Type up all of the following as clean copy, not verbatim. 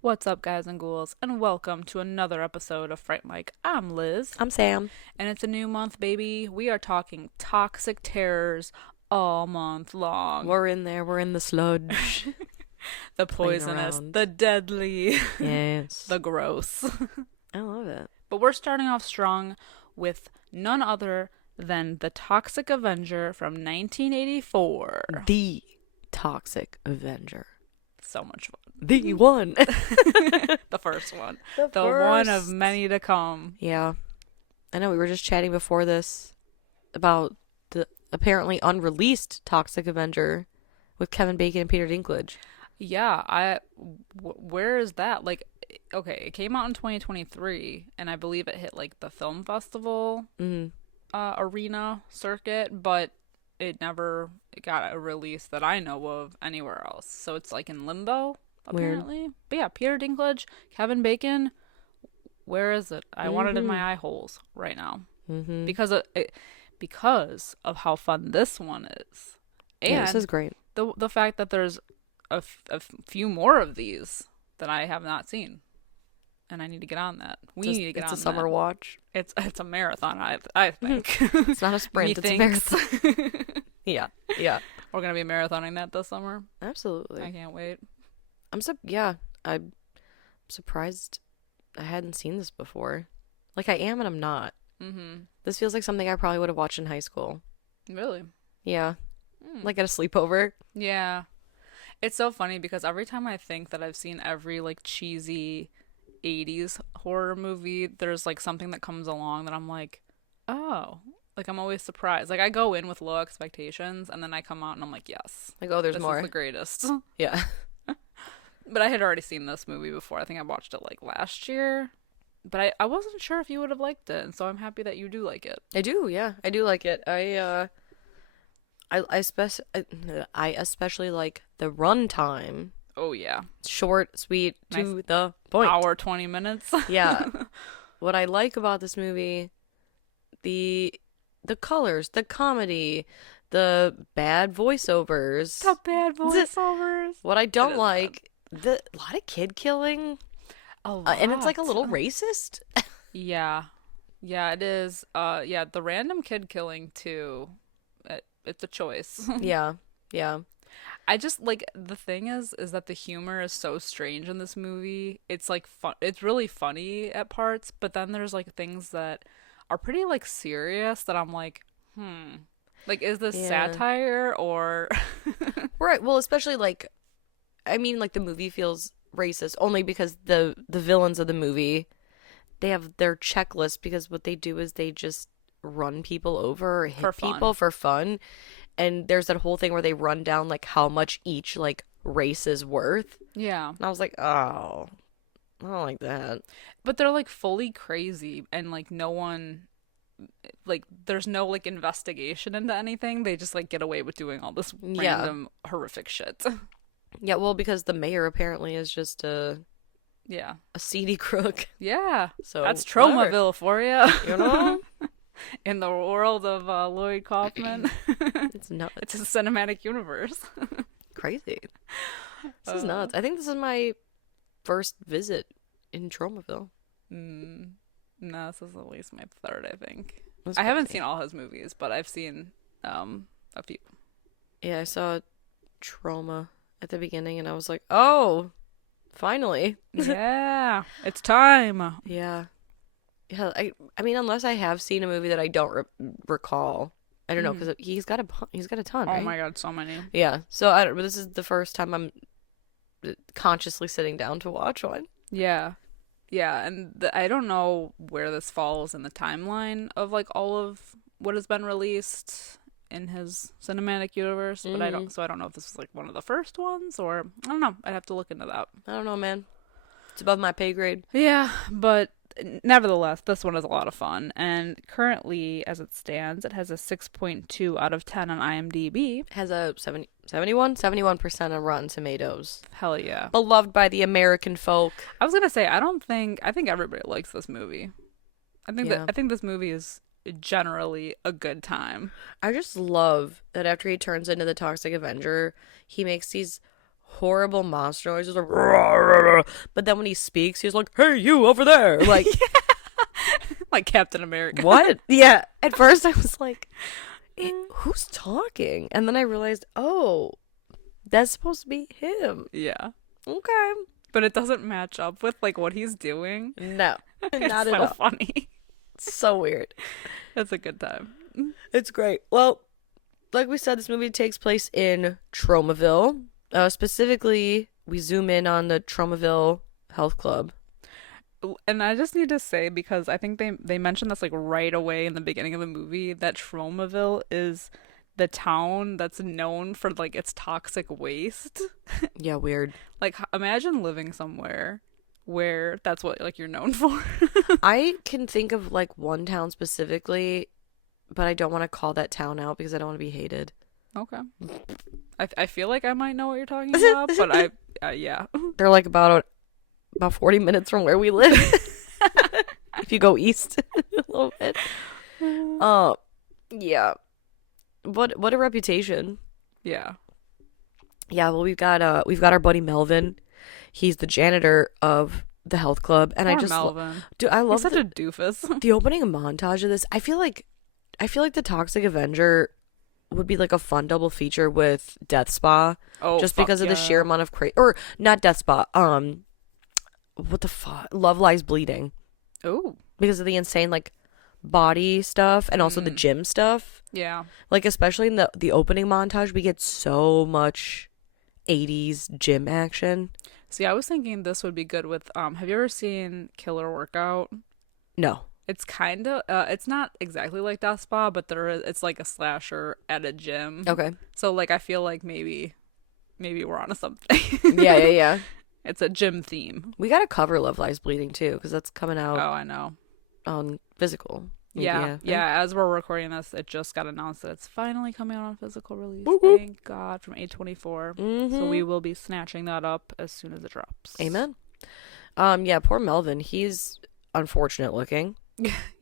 What's up, guys and ghouls, and welcome to another episode of Fright Mic. I'm Liz. I'm Sam. And it's a new month, baby. We are talking toxic terrors all month long. We're in there. We're in the sludge. The poisonous, the deadly, yes, the gross. I love it. But we're starting off strong with none other than the Toxic Avenger from 1984. The Toxic Avenger. So much fun. The one. The first one. The one of many to come. Yeah. I know, we were just chatting before this about the apparently unreleased Toxic Avenger with Kevin Bacon and Peter Dinklage. Yeah, where is that? Like, okay, it came out in 2023, and I believe it hit, like, the film festival arena circuit, but it never got a release that I know of anywhere else. So it's, like, in limbo, apparently. Weird. But yeah, Peter Dinklage, Kevin Bacon, where is it? I want it in my eye holes right now. Because of how fun this one is. And yeah, this is great. The fact that there's a few more of these that I have not seen, and I need to get on that. We need to get on that. It's a summer watch. It's a marathon, I think. It's not a sprint, it's a marathon. Yeah. We're gonna be marathoning that this summer. Absolutely. I can't wait. I'm surprised I hadn't seen this before. Like, I am and I'm not. This feels like something I probably would have watched in high school. Really? Yeah. Like at a sleepover. Yeah. It's so funny because every time I think that I've seen every, like, cheesy 80s horror movie, there's, like, something that comes along that I'm like, oh. Like, I'm always surprised. Like, I go in with low expectations, and then I come out and I'm like, yes. Like, oh, there's more. This is the greatest. Yeah. But I had already seen this movie before. I think I watched it, like, last year. But I wasn't sure if you would have liked it, and so I'm happy that you do like it. I do, yeah. I do like it. I especially like the runtime. Oh, yeah. Short, sweet, nice. To the point. Hour, 20 minutes. Yeah. What I like about this movie, the colors, the comedy, the bad voiceovers. The bad voiceovers. What I don't like, a lot of kid killing. A lot. And it's like a little racist. Yeah. Yeah, it is. Yeah, the random kid killing, too. It's a choice. Yeah. I just, like, the thing is that the humor is so strange in this movie. It's, like, fun. It's really funny at parts, but then there's, like, things that are pretty, like, serious that I'm like, like, is this satire or... Right. Well, especially, like, I mean, like, the movie feels racist only because the villains of the movie, they have their checklist, because what they do is they just run people over or hit people for fun. And there's that whole thing where they run down, like, how much each, like, race is worth. Yeah. And I was like, oh, I don't like that. But they're, like, fully crazy, and, like, no one, like, there's no, like, investigation into anything. They just, like, get away with doing all this random horrific shit. Yeah, well, because the mayor apparently is just a seedy crook. Yeah. So that's Tromaville for you. You know? In the world of Lloyd Kaufman. It's nuts. It's a cinematic universe. Crazy. This is nuts. I think this is my first visit in Tromaville. No, this is at least my third, I think. I haven't seen all his movies, but I've seen a few. Yeah, I saw Trauma at the beginning, and I was like, oh, finally. Yeah, it's time. Yeah. I mean, unless I have seen a movie that I don't recall. I don't know, because he's got a ton, right? Oh my god, so many. Yeah, so this is the first time I'm consciously sitting down to watch one. Yeah. Yeah, and I don't know where this falls in the timeline of, like, all of what has been released in his cinematic universe, but I don't know if this is, like, one of the first ones, or I don't know. I'd have to look into that. I don't know, man. It's above my pay grade. Yeah, but nevertheless, this one is a lot of fun. And currently, as it stands, it has a 6.2 out of 10 on IMDb. It has a 71% on Rotten Tomatoes. Hell yeah. Beloved by the American folk. I was going to say, I think everybody likes this movie. I think this movie is generally a good time. I just love that after he turns into the Toxic Avenger, he makes these horrible monster noises, like, but then when he speaks, he's like, "Hey, you over there!" Like, like Captain America. What? Yeah. At first, I was like, "Who's talking?" And then I realized, oh, that's supposed to be him. Yeah. Okay. But it doesn't match up with like what he's doing. No, not it's at all. Funny. So weird. It's a good time. It's great. Well, like we said, this movie takes place in Tromaville. Specifically, we zoom in on the Tromaville Health Club. And I just need to say, because I think they mentioned this like right away in the beginning of the movie, that Tromaville is the town that's known for like its toxic waste. Yeah, weird. Like, imagine living somewhere where that's what like you're known for. I can think of like one town specifically, but I don't want to call that town out because I don't want to be hated. Okay. I feel like I might know what you're talking about, but yeah. They're like about 40 minutes from where we live. If you go east a little bit. Yeah. What a reputation. Yeah. Yeah, well we've got our buddy Melvin. He's the janitor of the health club, and Poor I just Melvin. Dude, I love He's such a doofus. The opening montage of this. I feel like the Toxic Avenger would be like a fun double feature with Death Spa. Oh, just because of the sheer amount of or not Death Spa. What the fuck? Love Lies Bleeding. Oh, because of the insane like body stuff and also the gym stuff. Yeah. Like especially in the opening montage, we get so much 80s gym action. See, I was thinking this would be good with have you ever seen Killer Workout? No. It's kind of it's not exactly like Death Spa, but it's like a slasher at a gym. Okay. So like I feel like maybe we're onto something. Yeah. It's a gym theme. We got to cover Love Lies Bleeding too because that's coming out. Oh, I know. On physical. Yeah. As we're recording this, it just got announced that it's finally coming out on physical release. Woo-hoo. Thank God, from A24. So we will be snatching that up as soon as it drops. Amen. Yeah, poor Melvin. He's unfortunate looking.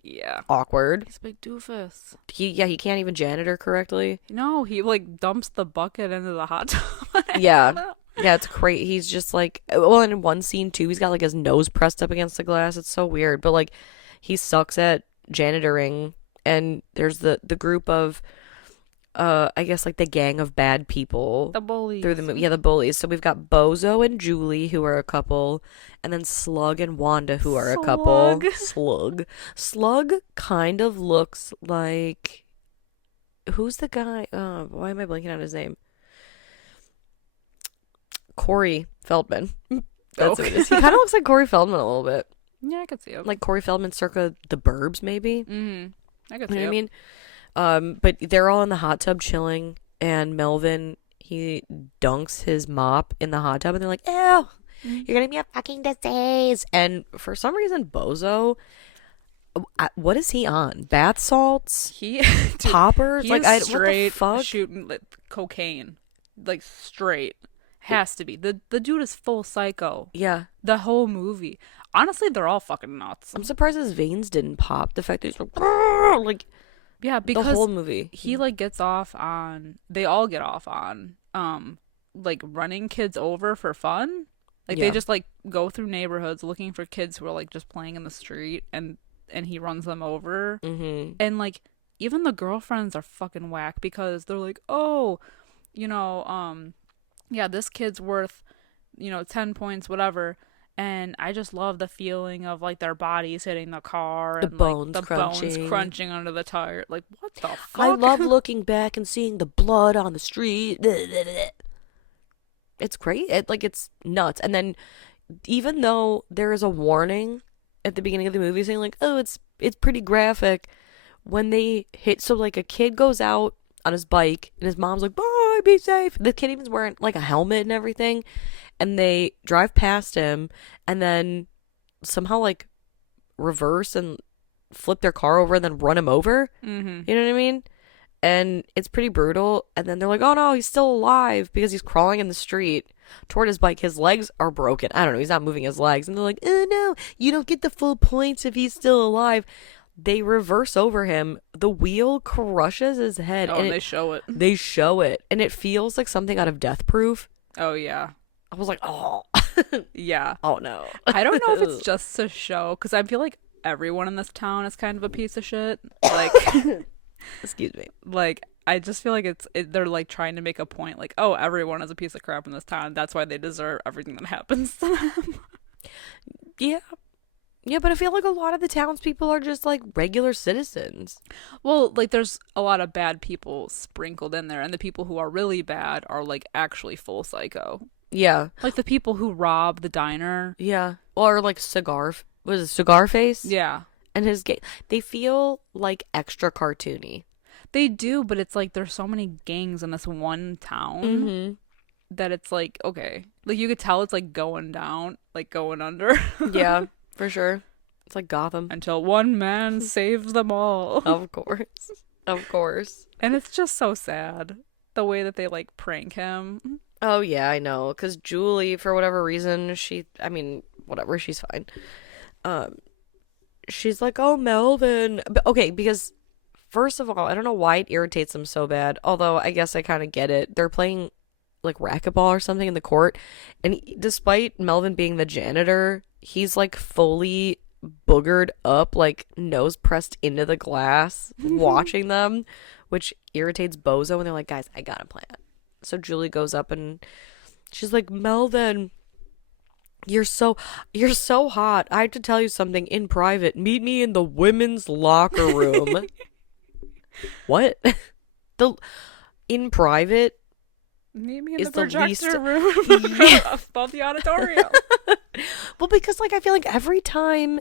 Yeah. Awkward. He's a big doofus. He can't even janitor correctly. No, he like dumps the bucket into the hot tub. Yeah. Yeah, it's crazy. He's just like, well, in one scene too, he's got like his nose pressed up against the glass. It's so weird. But like, he sucks at janitoring, and there's the group of I guess like the gang of bad people, the bullies through the movie. Yeah, the bullies. So we've got Bozo and Julie, who are a couple, and then Slug and Wanda, who are a couple. Slug kind of looks like, who's the guy, why am I blanking on his name? Corey Feldman. That's what it is. He kind of looks like Corey Feldman a little bit. Yeah, I could see it. Like Corey Feldman circa The Burbs, maybe. I could You see know it. what I mean? But they're all in the hot tub chilling, and Melvin, he dunks his mop in the hot tub, and they're like, "Ew, you're gonna be a fucking disease." And for some reason, Bozo, what is he on? Bath salts? Poppers? He Like, is what the fuck? shooting like, cocaine, like straight. Has to be. The dude is full psycho. Yeah. The whole movie. Honestly, they're all fucking nuts. I'm surprised his veins didn't pop. The fact that he's like, yeah, because the whole movie, he like gets off on. They all get off on like running kids over for fun. Like they just like go through neighborhoods looking for kids who are like just playing in the street, and he runs them over. And like even the girlfriends are fucking whack because they're like, oh, yeah, this kid's worth, 10 points, whatever. And I just love the feeling of like their bodies hitting the car and bones like, the bones crunching under the tire. Like, what the fuck? I love looking back and seeing the blood on the street. It's great. It's nuts. And then even though there is a warning at the beginning of the movie saying like, oh, it's pretty graphic, when they hit, so like a kid goes out on his bike and his mom's like, bye, be safe. The kid even's wearing like a helmet and everything, and they drive past him, and then somehow like reverse and flip their car over and then run him over. Mm-hmm. You know what I mean? And it's pretty brutal. And then they're like, oh no, he's still alive because he's crawling in the street toward his bike. His legs are broken. I don't know. He's not moving his legs. And they're like, oh no, you don't get the full points if he's still alive. They reverse over him. The wheel crushes his head. Oh, and they show it. They show it. And it feels like something out of Death Proof. Oh, yeah. I was like, oh. Yeah. Oh, no. I don't know if it's just to show, because I feel like everyone in this town is kind of a piece of shit. Like, excuse me. Like, I just feel like they're like trying to make a point, like, oh, everyone is a piece of crap in this town. That's why they deserve everything that happens to them. Yeah. Yeah, but I feel like a lot of the townspeople are just like regular citizens. Well, like there's a lot of bad people sprinkled in there, and the people who are really bad are like actually full psycho. Yeah. Like the people who rob the diner. Yeah. Or like Cigar Face? Yeah. And his they feel like extra cartoony. They do, but it's like there's so many gangs in this one town that it's like, okay. Like you could tell it's like going down, like going under. Yeah. For sure. It's like Gotham. Until one man saves them all. Of course. Of course. And it's just so sad. The way that they like prank him. Oh, yeah, I know. Because Julie, for whatever reason, whatever, she's fine. She's like, oh, Melvin. But, okay, because first of all, I don't know why it irritates them so bad. Although I guess I kind of get it. They're playing like racquetball or something in the court. And despite Melvin being the janitor, he's like fully boogered up, like nose pressed into the glass, watching them, which irritates Bozo. And they're like, guys, I got a plan. So Julie goes up and she's like, Melvin, you're so hot. I have to tell you something in private. Meet me in the women's locker room. What? In private? Meet me in the projector room above the auditorium. Well, because like I feel like every time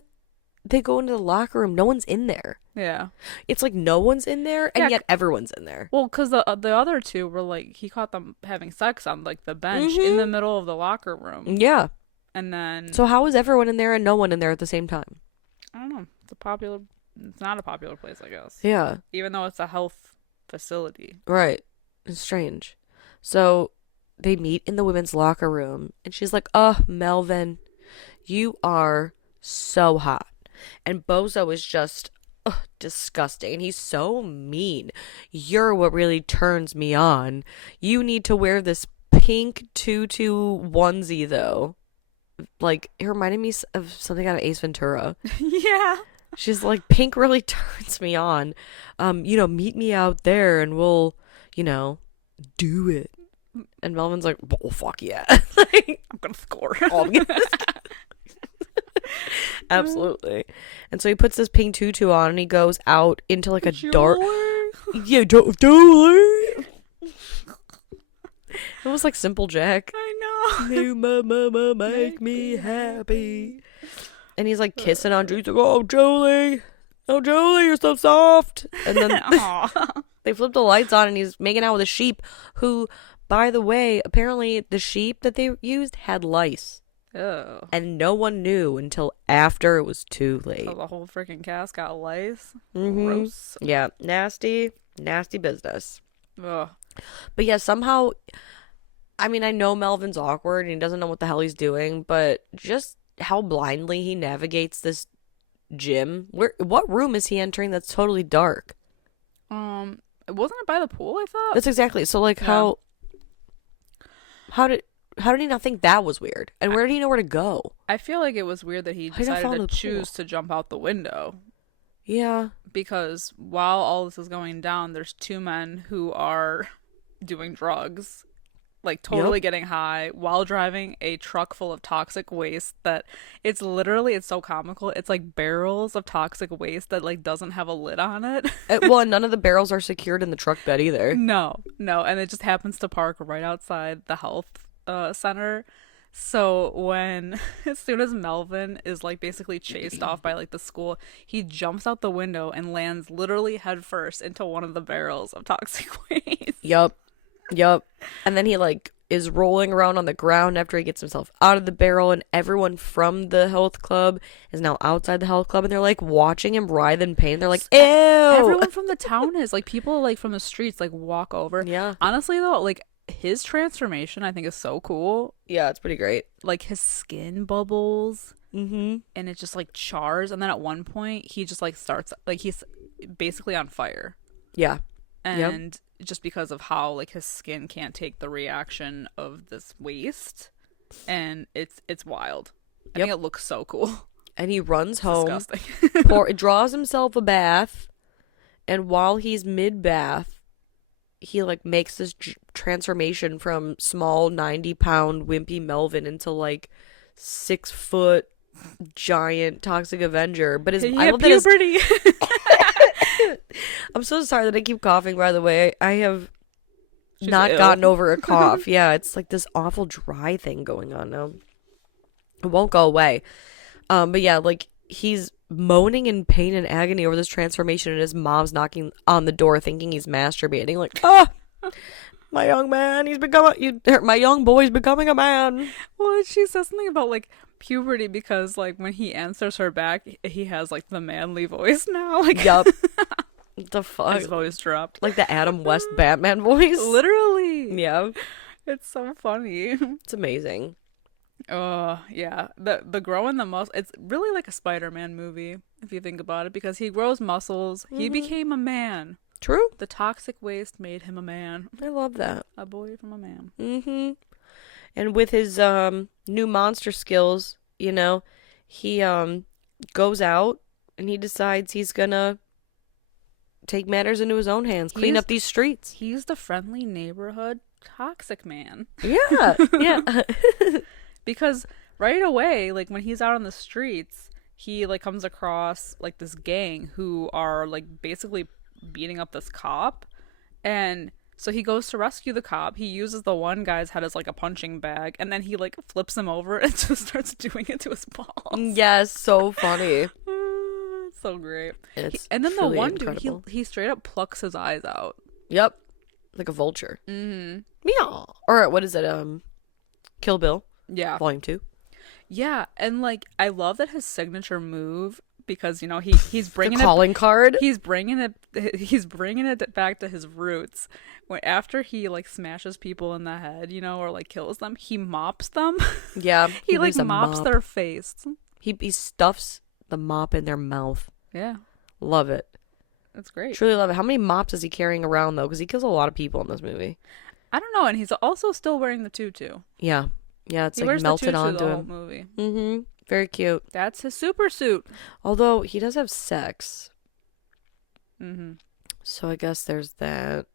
they go into the locker room, no one's in there. Yeah. It's like no one's in there, and yet everyone's in there. Well, because the other two were like, he caught them having sex on like the bench in the middle of the locker room. Yeah. And then... So how is everyone in there and no one in there at the same time? I don't know. It's not a popular place, I guess. Yeah. Even though it's a health facility. Right. It's strange. So they meet in the women's locker room, and she's like, oh, Melvin, you are so hot. And Bozo is just disgusting. And he's so mean. You're what really turns me on. You need to wear this pink tutu onesie, though. Like, it reminded me of something out of Ace Ventura. Yeah. She's like, pink really turns me on. Meet me out there and we'll, do it. And Melvin's like, well, fuck yeah. Like, I'm gonna score. Absolutely. And so he puts this pink tutu on and he goes out into like a dark... Yeah, Julie. It was like Simple Jack. I know. New mama make me happy. And he's like kissing on Julie. He's like, oh, Julie, you're so soft. And then they flip the lights on and he's making out with a sheep who, by the way, apparently the sheep that they used had lice. Oh. And no one knew until after it was too late. So the whole freaking cast got lice. Gross. Yeah, nasty business. Ugh. But yeah, somehow, I mean, I know Melvin's awkward and he doesn't know what the hell he's doing, but just how blindly he navigates this gym. What room is he entering that's totally dark? Wasn't it by the pool, I thought? That's exactly. So like how did he not think that was weird? And where did he know where to go? I feel like it was weird that he decided to choose to jump out the window. Yeah. Because while all this is going down, there's two men who are doing drugs, like totally getting high while driving a truck full of toxic waste that it's so comical. It's like barrels of toxic waste that like doesn't have a lid on it. Well, and none of the barrels are secured in the truck bed either. No. And it just happens to park right outside the health center. So as soon as Melvin is like basically chased off by like the school, he jumps out the window and lands literally headfirst into one of the barrels of toxic waste. Yup. And then he like is rolling around on the ground after he gets himself out of the barrel, and everyone from the health club is now outside the health club, and they're like watching him writhe in pain. They're like, ew. Everyone from the town is like, people like from the streets like walk over. Yeah. Honestly though, like his transformation I think is so cool. Yeah, it's pretty great. Like his skin bubbles. Mm-hmm. And it just like chars, and then at one point he just like starts like he's basically on fire. Yeah. And just because of how like his skin can't take the reaction of this waste, and it's wild. I think it looks so cool. And he runs home. Disgusting. Draws himself a bath, and while he's mid-bath, he like makes this transformation from small 90-pound wimpy Melvin into like 6-foot giant Toxic Avenger. But I love puberty. I'm so sorry that I keep coughing, by the way. I have not gotten over a cough. Yeah, it's like this awful dry thing going on now. It won't go away. But yeah, like he's moaning in pain and agony over this transformation, and his mom's knocking on the door thinking he's masturbating. Like, my young man, my young boy's becoming a man. Well, she says something about like puberty because like when he answers her back, he has like the manly voice now. Like, yup. The fuck? His voice dropped. Like the Adam West Batman voice. Literally. Yeah. It's so funny. It's amazing. Oh, yeah. The growing the muscle, it's really like a Spider-Man movie, if you think about it, because he grows muscles. Mm-hmm. He became a man. True. The toxic waste made him a man. I love that. A boy from a man. Mm-hmm. And with his new monster skills, you know, he goes out and he decides he's gonna take matters into his own hands, clean up these streets. He's the friendly neighborhood toxic man. Yeah. Yeah. Because right away, like when he's out on the streets, he like comes across like this gang who are like basically beating up this cop, and so he goes to rescue the cop. He uses the one guy's head as like a punching bag, and then he like flips him over and just starts doing it to his balls. Yes, so funny. It's so great. And then the one incredible. Dude, he straight up plucks his eyes out. Yep, like a vulture. Mm-hmm. Meow. Or what is it? Kill Bill. Yeah. Volume 2. Yeah, and like I love that his signature move, because you know he's bringing the calling card. He's bringing it back to his roots. When after he like smashes people in the head, you know, or like kills them, he mops them. Yeah, he like mops their face. He stuffs the mop in their mouth. Yeah, love it. That's great. Truly love it. How many mops is he carrying around though? Because he kills a lot of people in this movie. I don't know, and he's also still wearing the tutu. Yeah. Yeah, it's he like melted onto the him. Whole movie. Mm-hmm. Very cute. That's his super suit. Although he does have sex. Mm-hmm. So I guess there's that.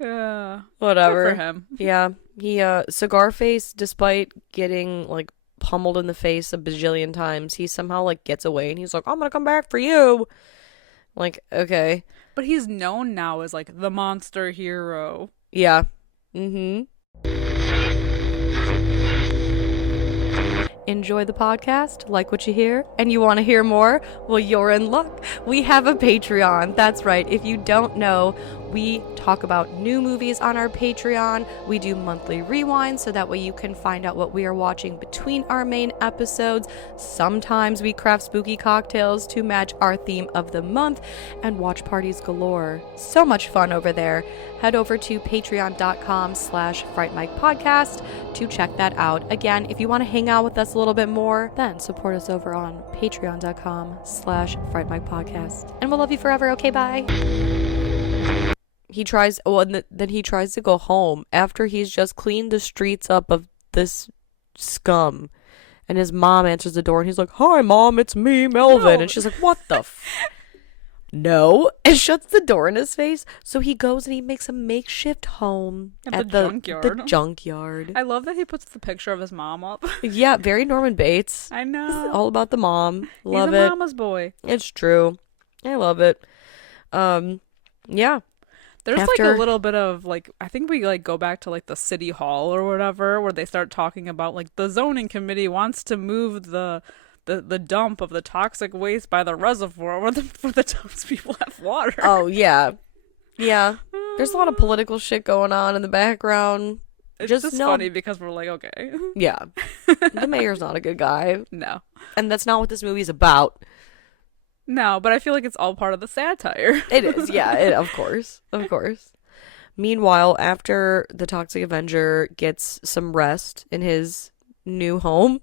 Yeah. Whatever. Good for him. Yeah. He cigar face, despite getting like pummeled in the face a bajillion times, he somehow like gets away and he's like, I'm gonna come back for you. Like, okay. But he's known now as like the monster hero. Yeah. Mm-hmm. Enjoy the podcast, like what you hear, and you want to hear more? Well, you're in luck. We have a Patreon. That's right. If you don't know, we talk about new movies on our Patreon. We do monthly rewinds, so that way you can find out what we are watching between our main episodes. Sometimes we craft spooky cocktails to match our theme of the month, and watch parties galore. So much fun over there. Head over to patreon.com/Fright Mic podcast to check that out. Again, if you want to hang out with us a little bit more, then support us over on patreon.com/Fright Mic podcast. And we'll love you forever. Okay, bye. He tries, then he tries to go home after he's just cleaned the streets up of this scum. And his mom answers the door and he's like, "Hi, Mom, it's me, Melvin." No. And she's like, "What the No, and shuts the door in his face. So he goes and he makes a makeshift home at the junkyard. The junkyard. I love that he puts the picture of his mom up. Yeah, very Norman Bates. I know. All about the mom. Love He's it. He's a mama's boy. It's true. I love it. Yeah. There's like a little bit of like, I think we like go back to like the city hall or whatever, where they start talking about like the zoning committee wants to move the dump of the toxic waste by the reservoir where the townspeople have water. Oh, yeah. Yeah. There's a lot of political shit going on in the background. It's just funny because we're like, okay. Yeah. The mayor's not a good guy. No. And that's not what this movie's about. No, but I feel like it's all part of the satire. It is, yeah, of course. Of course. Meanwhile, after the Toxic Avenger gets some rest in his new home,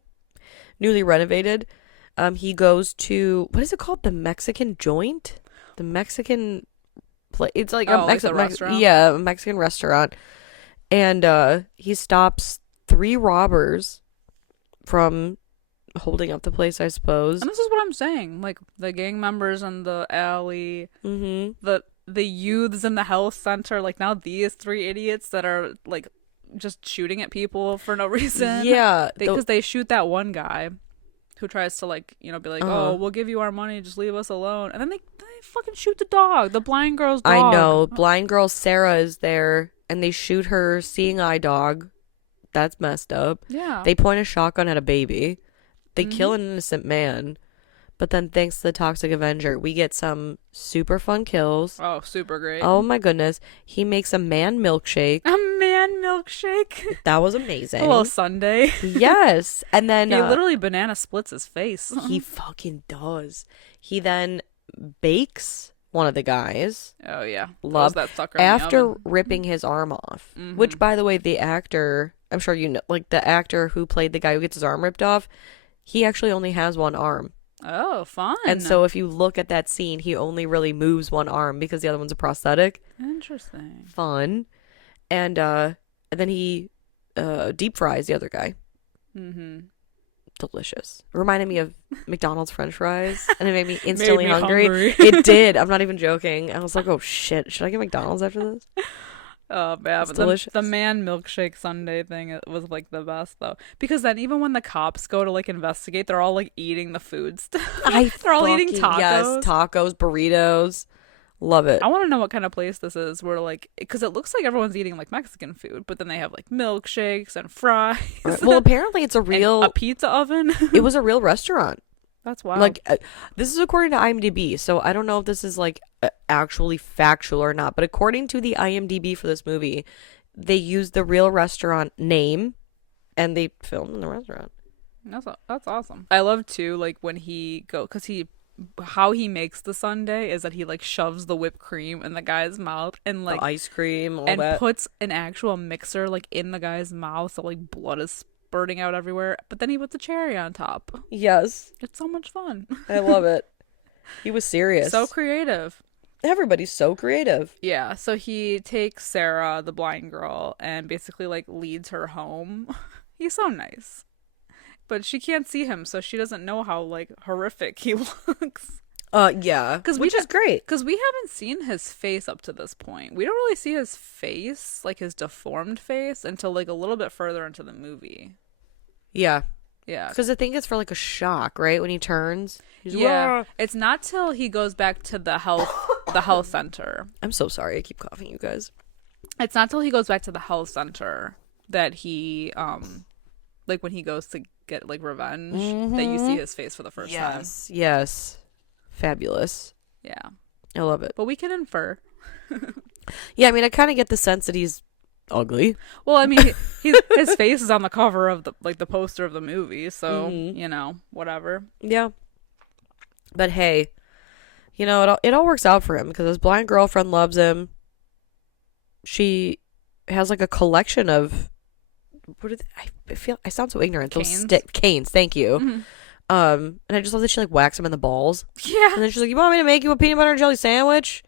newly renovated, he goes to, what is it called? The Mexican joint? The Mexican place. It's like a restaurant? Yeah, a Mexican restaurant. And he stops 3 robbers from holding up the place, I suppose. And this is what I'm saying. Like, the gang members in the alley, the youths in the health center, like, now these 3 idiots that are, like, just shooting at people for no reason. Yeah. Because they shoot that one guy who tries to, like, you know, be like, oh, we'll give you our money, just leave us alone. And then they fucking shoot the dog, the blind girl's dog. I know. Blind girl Sarah is there, and they shoot her seeing eye dog. That's messed up. Yeah. They point a shotgun at a baby. They kill an innocent man. But then thanks to the Toxic Avenger, we get some super fun kills. Oh, super great. Oh my goodness. He makes a man milkshake. A man milkshake. That was amazing. A little sundae. Yes. And then he literally banana splits his face. He fucking does. He then bakes one of the guys. Oh yeah. Love that sucker after ripping his arm off. Which, by the way, the actor, I'm sure you know, like the actor who played the guy who gets his arm ripped off, he actually only has one arm. Oh, fun. And so if you look at that scene, he only really moves one arm because the other one's a prosthetic. Interesting. Fun. And then he deep fries the other guy. Delicious. Reminded me of McDonald's French fries, and it made me instantly hungry. It did. I'm not even joking. I was like, oh shit, should I get McDonald's after this? Oh man, it's delicious. The man milkshake sundae thing, it was like the best though, because then even when the cops go to like investigate, they're all like eating the food stuff. They're all eating tacos. Yes, tacos, burritos. Love it. I want to know what kind of place this is where like, because it looks like everyone's eating like Mexican food, but then they have like milkshakes and fries. Right. Well, apparently it's a pizza oven. It was a real restaurant. That's wild. Like, this is according to IMDb, so I don't know if this is like actually factual or not, but according to the IMDb for this movie, they used the real restaurant name and they filmed in the restaurant. That's awesome. I love too, like when how he makes the sundae is that he like shoves the whipped cream in the guy's mouth and like the ice cream, all and that. Puts an actual mixer like in the guy's mouth, so like blood is spurting out everywhere. But then he puts a cherry on top. Yes, it's so much fun. I love it. He was serious. So creative. Everybody's so creative. Yeah. So he takes Sarah, the blind girl, and basically like leads her home. He's so nice. But she can't see him, so she doesn't know how like horrific he looks. Yeah, which is great because we haven't seen his face up to this point. We don't really see his face, like his deformed face, until like a little bit further into the movie. Yeah, yeah. Because I think it's for like a shock, right? When he turns. Yeah, it's not till he goes back to the health center. I'm so sorry, I keep coughing, you guys. It's not till he goes back to the health center that he like when he goes to get like revenge that you see his face for the first time. Yes. Fabulous. Yeah. I love it. But we can infer. Yeah, I mean, I kind of get the sense that he's ugly. Well, I mean, his face is on the cover of the poster of the movie, so, you know, whatever. Yeah. But hey, you know, it all works out for him because his blind girlfriend loves him. She has like a collection of I sound so ignorant. Canes. Those canes, thank you. And I just love that she like whacks him in the balls. Yeah. And then she's like, "You want me to make you a peanut butter and jelly sandwich?"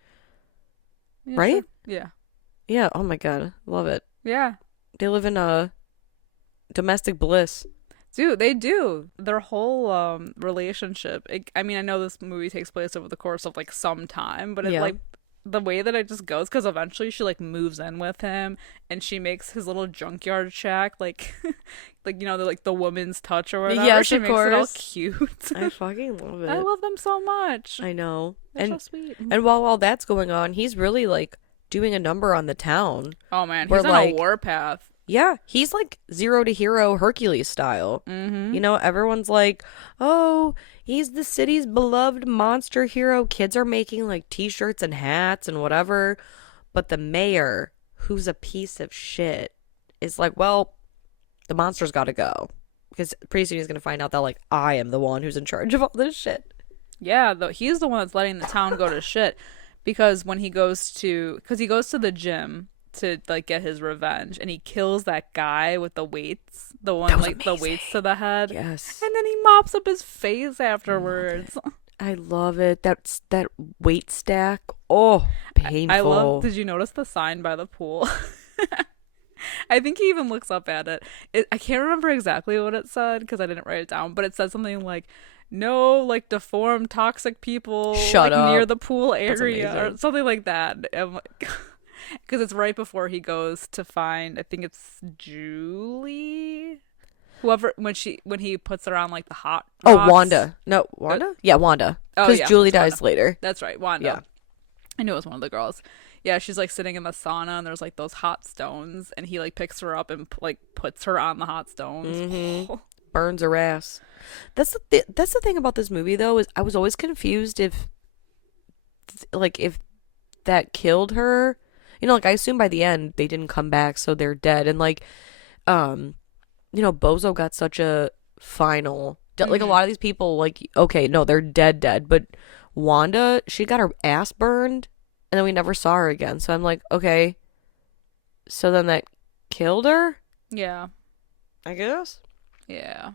Yeah, right? Sure. Yeah. Yeah. Oh my god, love it. Yeah. They live in a domestic bliss. Dude, they do. Their whole relationship. I mean, I know this movie takes place over the course of like some time, but it like the way that it just goes, because eventually she like moves in with him and she makes his little junkyard shack like like, you know, the woman's touch or whatever. Yes, she of makes course. it all cute. I fucking love it. I love them so much. I know. They're so sweet. And while all that's going on, he's really like doing a number on the town. Oh man, he's on a warpath. Yeah, he's like 0 to hero Hercules style. You know, everyone's like, oh, he's the city's beloved monster hero. Kids are making like t-shirts and hats and whatever. But the mayor, who's a piece of shit, is like, well, the monster's got to go. Because pretty soon he's going to find out that, like, I am the one who's in charge of all this shit. Yeah, he's the one that's letting the town go to shit. Because when he goes to the gym to, like, get his revenge, and he kills that guy with the weights, the one, like, the weights to the head. Yes. And then he mops up his face afterwards. I love it. That weight stack. Oh, painful. Did you notice the sign by the pool? I think he even looks up at it. I can't remember exactly what it said because I didn't write it down, but it said something like, no, like, deformed, toxic people near the pool area or something like that. Because it's right before he goes to find, I think it's Julie, whoever, when he puts her on, like, the hot rocks. Wanda. No, Wanda? Yeah, Wanda. Because Julie dies later. That's right, Wanda. Yeah. I knew it was one of the girls. Yeah, she's, like, sitting in the sauna, and there's, like, those hot stones, and he, like, picks her up and, like, puts her on the hot stones. Mm-hmm. Burns her ass. That's the thing about this movie, though, is I was always confused if that killed her. You know, like, I assume by the end they didn't come back, so they're dead. And, like, you know, Bozo got such a final... Like, a lot of these people, like, okay, no, they're dead. But Wanda, she got her ass burned, and then we never saw her again. So I'm like, okay, so then that killed her? Yeah. I guess? Yeah.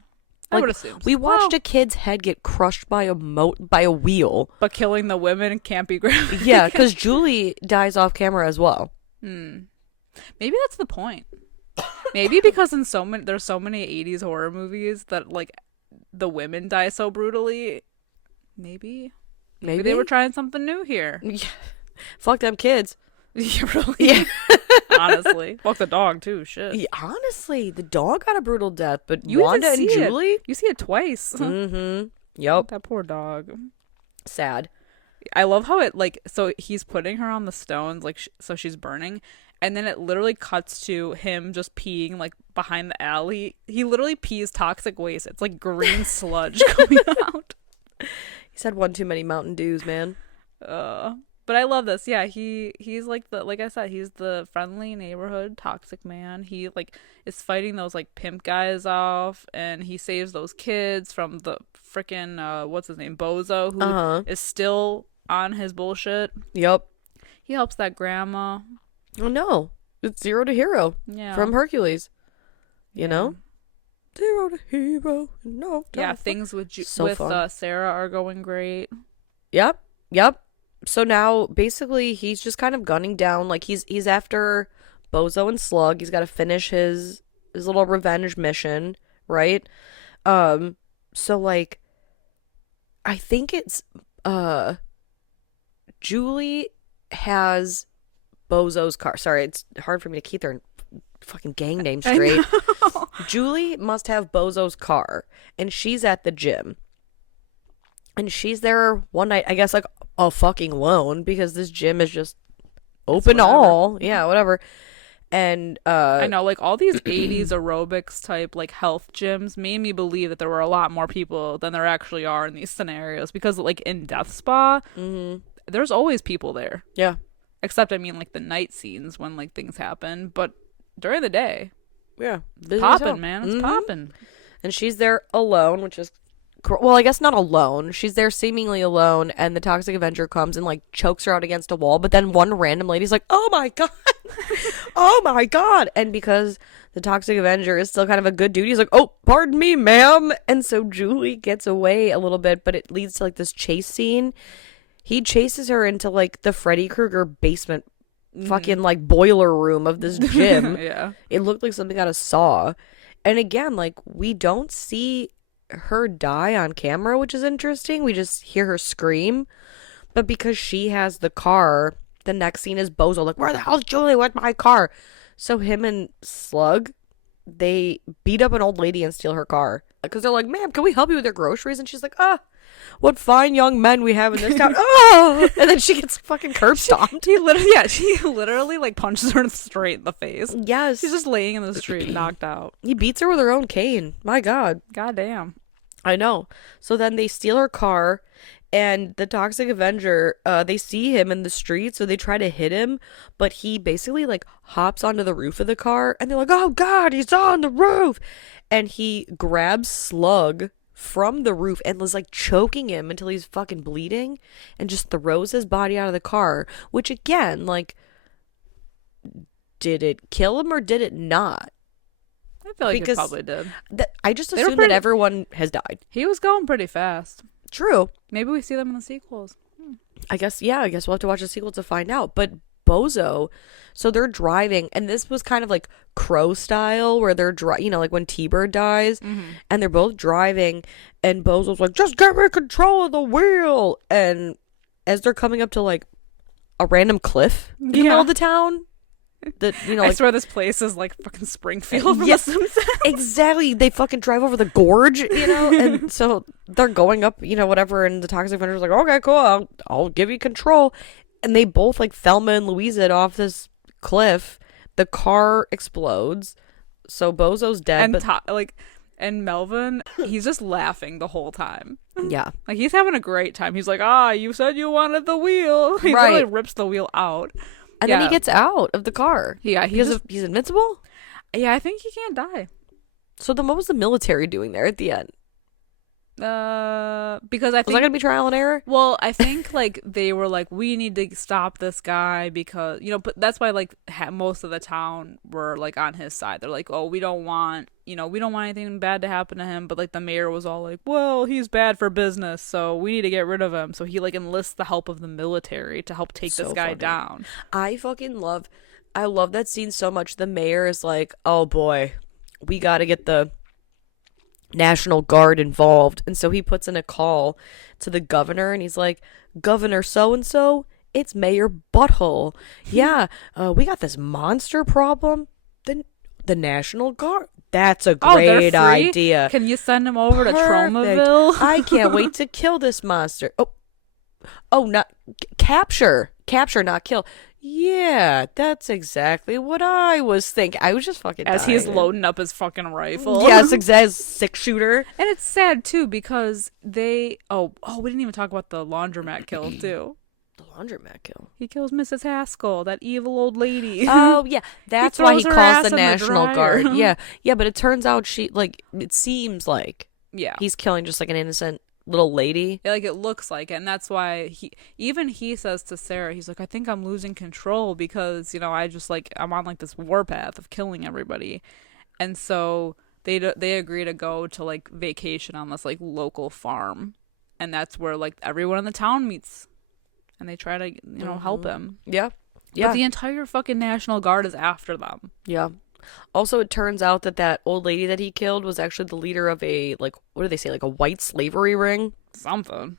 Like, I would assume. We watched a kid's head get crushed by a wheel. But killing the women can't be great. Yeah, because Julie dies off camera as well. Maybe that's the point. Maybe because there's so many 80s horror movies that, like, the women die so brutally. Maybe they were trying something new here. Yeah. Fuck them kids. Really? Yeah. Honestly. Fuck the dog, too. Shit. Yeah, honestly, the dog got a brutal death, but Wanda and Julie? You see it twice. Mm-hmm. Yep. That poor dog. Sad. I love how it, like, so he's putting her on the stones, like, so she's burning, and then it literally cuts to him just peeing, like, behind the alley. He literally pees toxic waste. It's like green sludge coming out. He's had one too many Mountain Dews, man. But I love this. Yeah, he's like like I said, he's the friendly neighborhood toxic man. He, like, is fighting those, like, pimp guys off, and he saves those kids from the frickin' what's his name, Bozo, who is still on his bullshit. Yep. He helps that grandma. Oh no, it's Zero to Hero. Yeah. From Hercules. You know? Zero to Hero. No. Yeah, things with Sarah are going great. Yep. So now, basically, he's just kind of gunning down. Like, he's after Bozo and Slug. He's got to finish his little revenge mission, right? So, like, I think it's, Julie has Bozo's car. Sorry, it's hard for me to keep their fucking gang name straight. Julie must have Bozo's car, and she's at the gym. And she's there one night, I guess, like, all fucking alone, because this gym is just open all. Yeah, whatever. And I know, like, all these 80s aerobics type, like, health gyms made me believe that there were a lot more people than there actually are in these scenarios, because, like, in Death Spa, there's always people there. Yeah. Except, I mean, like, the night scenes when, like, things happen, but during the day, yeah, it's popping, man. It's popping. And she's there alone, which is, well, I guess not alone. She's there seemingly alone, and the Toxic Avenger comes and, like, chokes her out against a wall. But then one random lady's like, "Oh my god, oh my god!" And because the Toxic Avenger is still kind of a good dude, he's like, "Oh, pardon me, ma'am." And so Julie gets away a little bit, but it leads to, like, this chase scene. He chases her into, like, the Freddy Krueger basement, fucking, like, boiler room of this gym. Yeah, it looked like something out of Saw. And again, like, we don't see her die on camera, which is interesting. We just hear her scream. But because she has the car, the next scene is Bozo like, "Where the hell's Julie with my car?" So him and Slug, they beat up an old lady and steal her car, because they're like, "Ma'am, can we help you with your groceries?" And she's like, "What fine young men we have in this town." And then she gets fucking curb stomped. She literally like punches her straight in the face. Yes. She's just laying in the street, knocked out. He beats her with her own cane. My god. God damn. I know. So then they steal her car, And the Toxic Avenger, they see him in the street, so they try to hit him, but he basically like hops onto the roof of the car, and they're like, "Oh God, he's on the roof!" And he grabs Slug from the roof and was like choking him until he's fucking bleeding, and just throws his body out of the car. Which again, like, did it kill him or did it not? I feel like it probably did. I just assume that everyone has died. He was going pretty fast. True. Maybe we see them in the sequels. I guess we'll have to watch the sequel to find out. But Bozo, so they're driving, and this was kind of like Crow style, where they're like when T-Bird dies, and they're both driving, and Bozo's like, "Just give me control of the wheel." And as they're coming up to like a random cliff in the middle of the town, I swear this place is like fucking Springfield from The Simpsons. Exactly. They fucking drive over the gorge, and so they're going up, whatever, and the Toxic Avenger's like, "Okay, cool, I'll give you control." And they both like Thelma and Louise it off this cliff. The car explodes, so Bozo's dead. And Melvin, he's just laughing the whole time. Yeah. Like, he's having a great time. He's like, you said you wanted the wheel. He really rips the wheel out. And then he gets out of the car. Yeah, he's invincible? Yeah, I think he can't die. So then what was the military doing there at the end? Because I think... Was that going to be trial and error? Well, I think, like, they were like, we need to stop this guy because, but that's why, like, most of the town were, like, on his side. They're like, oh, we don't want anything bad to happen to him. But, like, the mayor was all like, well, he's bad for business, so we need to get rid of him. So he, like, enlists the help of the military to help take this guy down. I love that scene so much. The mayor is like, oh, boy, we got to get the National Guard involved. And so he puts in a call to the governor, and he's like, "Governor so-and-so, it's Mayor Butthole. Yeah, we got this monster problem. The National Guard. That's a great idea. Can you send him over to Tromaville? I can't wait to kill this monster. Oh, not capture, not kill. Yeah, that's exactly what I was thinking. I was just fucking as he's loading up his fucking rifle. Yes, exactly. 6-shooter. And it's sad too because we didn't even talk about the laundromat kill too. The laundromat kill. He kills Mrs. Haskell, that evil old lady. Oh yeah, that's why he calls the National Guard. Yeah, but it turns out it seems like he's killing just like an innocent little lady. Yeah, like it looks like it, and that's why he says to Sarah, he's like, I think I'm losing control because I'm on like this warpath of killing everybody. And so they agree to go to like vacation on this like local farm, and that's where like everyone in the town meets, and they try to help him. Yeah. But the entire fucking National Guard is after them. Yeah. Also, it turns out that old lady that he killed was actually the leader of a, like, what do they say, like a white slavery ring? Something.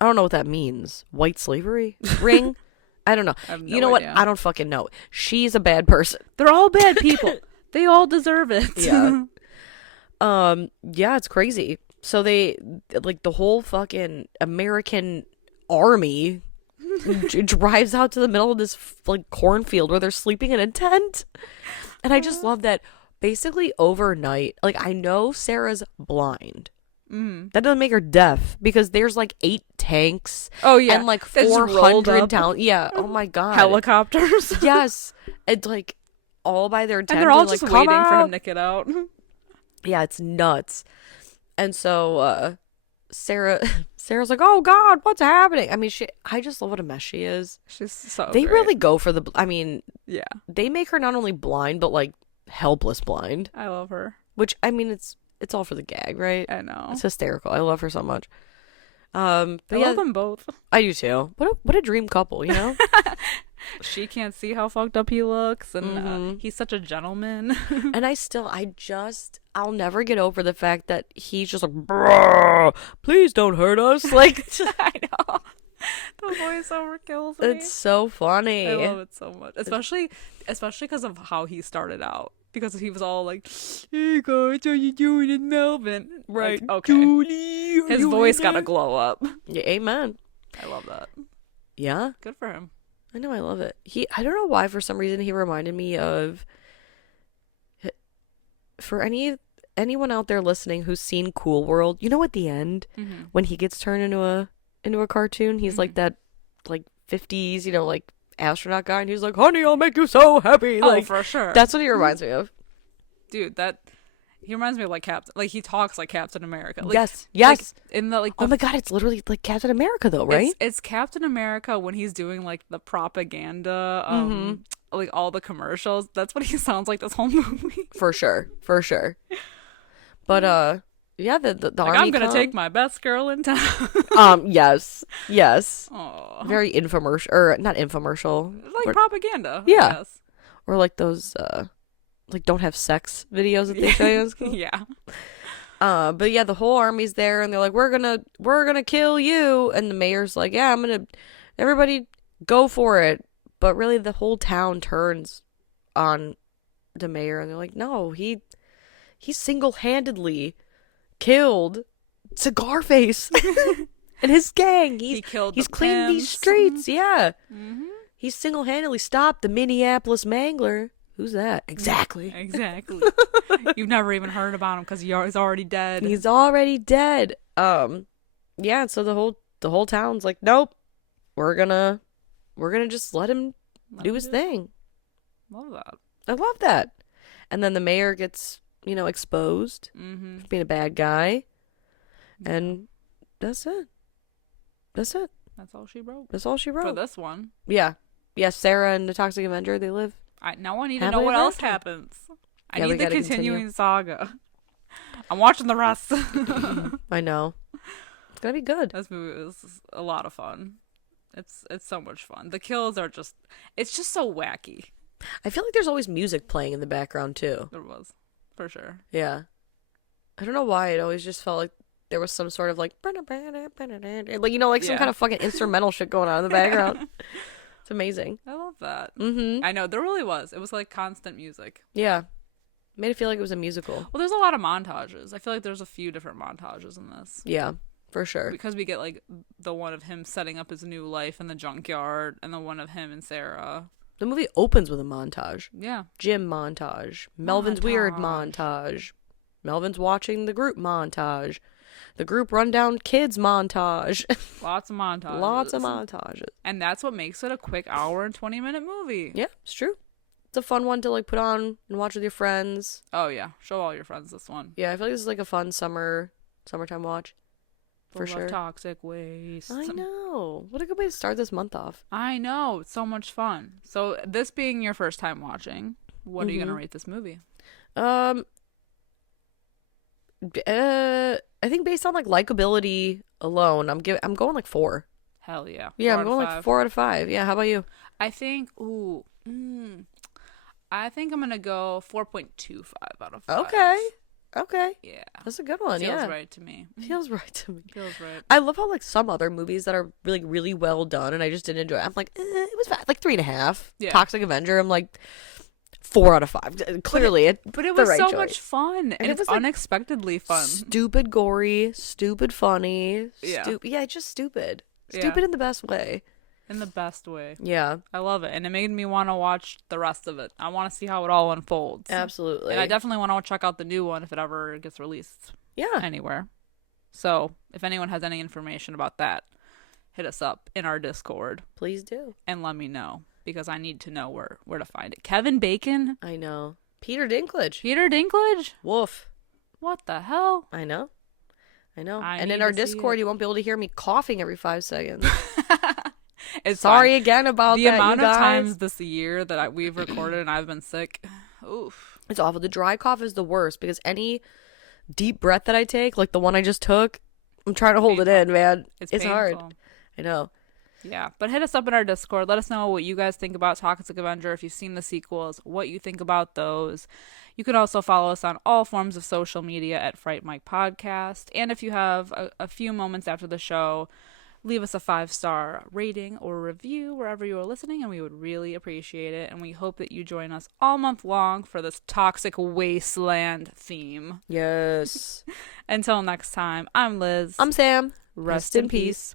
I don't know what that means. White slavery ring? I don't know. I have no you know idea. what? I don't fucking know. She's a bad person. They're all bad people. They all deserve it. Yeah. Yeah, it's crazy. So they, like, the whole fucking American army drives out to the middle of this, like, cornfield where they're sleeping in a tent. And I just love that basically overnight, like, I know Sarah's blind. That doesn't make her deaf because there's like 8 tanks. Oh yeah, and like 400 down. Yeah. Oh my god. Helicopters. Yes. It's like all by their tent. And they're all just like, waiting for him to get out. Yeah, it's nuts. And so Sarah's like, oh god, what's happening? I mean, I just love what a mess she is. She's so They great. really go for the, I mean, yeah. They make her not only blind, but like helpless blind. I love her. Which, I mean, it's all for the gag, right? I know. It's hysterical. I love her so much. But I love them both. I do too. What a dream couple, you know? She can't see how fucked up he looks, and he's such a gentleman. And I'll never get over the fact that he's just like, "Bruh, please don't hurt us." Like, I know. The voiceover kills me. It's so funny. I love it so much, especially because of how he started out. Because he was all like, "Hey guys, how you doing?" In Melvin, right? Like, okay, Julie, his voice got to glow up. Yeah, amen. I love that. Yeah, good for him. I know, I love it. I don't know why, for some reason, he reminded me of. For anyone out there listening who's seen Cool World, you know, at the end when he gets turned into a into a cartoon. He's like that, like 50s, you know, like astronaut guy, and he's like, "Honey, I'll make you so happy." Oh, Like, for sure. that's what he reminds me of. Dude, he reminds me of like Captain. Like he talks like Captain America. Like, Yes. Like, in the Oh my God, it's literally like Captain America, though, right? It's Captain America when he's doing like the propaganda, like all the commercials. That's what he sounds like this whole movie. For sure. But yeah, the Like, army I'm gonna come. take my best girl in town. Yes. Aw. Very infomercial, or not infomercial. Like but- propaganda. Yeah. I guess. Or like those like don't have sex videos that they show you in school. Yeah. But yeah, the whole army's there, and they're like, we're gonna kill you, and the mayor's like, yeah, everybody go for it. But really, the whole town turns on the mayor, and they're like, no, he single-handedly killed Cigar Face and his gang. He killed. He's the cleaned these pimps. streets. Yeah, Mm-hmm. he single-handedly stopped the Minneapolis Mangler. Who's that? Exactly. Exactly. You've never even heard about him because he's already dead. He's already dead. Yeah. So the whole town's like, nope, we're gonna just let him do his thing. Love that. I love that. And then the mayor gets, exposed for being a bad guy, and that's it. That's all she wrote. That's all she wrote For this one. Yeah. Sarah and the Toxic Avenger, they live. Now I need to know Happily what ever else after. happens. I Yeah, we need the gotta continuing saga. I'm watching the rest. I know. It's gonna be good. This movie is a lot of fun. It's so much fun. The kills are it's just so wacky. I feel like there's always music playing in the background too. There was, for sure. Yeah. I don't know why. It always just felt like there was some sort of like some kind of fucking instrumental shit going on in the background. It's amazing. I love that. Mm-hmm. I know, there really was. It was like constant music. Yeah. Made it feel like it was a musical. Well, there's a lot of montages. I feel like there's a few different montages in this. Yeah, for sure. Because we get like the one of him setting up his new life in the junkyard, and the one of him and Sarah. The movie opens with a montage. Yeah. Gym montage. Melvin's weird montage. Melvin's watching the group montage. The group rundown kids montage. Lots of montages. Lots of montages. And that's what makes it a quick hour and 20-minute movie. Yeah, it's true. It's a fun one to like put on and watch with your friends. Oh yeah, show all your friends this one. Yeah, I feel like this is like a fun summertime watch. For Full of sure. Toxic waste. I know. What a good way to start this month off. I know. It's so much fun. So this being your first time watching, what are you gonna rate this movie? I think based on like likability alone, I'm going like 4. Hell yeah. Yeah, 4 I'm going out of 5. like 4 out of 5. Yeah, how about you? I think I think I'm gonna go 4.25 out of 5. Okay. Yeah. That's a good one. Feels Yeah. right to me. Feels right to me. Feels right. I love how like some other movies that are really, really well done and I just didn't enjoy it. I'm like, it was fine. Like 3.5. Yeah. Toxic Avenger, I'm like 4 out of 5. Clearly, But it the was right so choice. much fun, and it it's was, like, unexpectedly fun. Stupid gory, stupid funny. Yeah. Yeah, just stupid. Yeah. Stupid in the best way. In the best way. Yeah. I love it, and it made me want to watch the rest of it. I want to see how it all unfolds. Absolutely. And I definitely want to check out the new one if it ever gets released Yeah. anywhere. So if anyone has any information about that, hit us up in our Discord Please do. and let me know, because I need to know where to find it. Kevin Bacon? I know. Peter Dinklage. Peter Dinklage? Woof. What the hell? I know. I And need in our to see Discord, it. you won't be able to hear me coughing every 5 seconds. It's Sorry fine. again about The that, amount you of guys. times this year that we've recorded and I've been sick. Oof. It's awful. The dry cough is the worst because any deep breath that I take, like the one I just took, I'm trying to hold it in, man. It's hard. painful. I know. Yeah, but hit us up in our Discord. Let us know what you guys think about Toxic Avenger. If you've seen the sequels, what you think about those. You can also follow us on all forms of social media at Fright Mic Podcast. And if you have a few moments after the show, leave us a 5-star rating or review wherever you are listening, and we would really appreciate it. And we hope that you join us all month long for this toxic wasteland theme. Yes. Until next time, I'm Liz. I'm Sam. Rest in peace.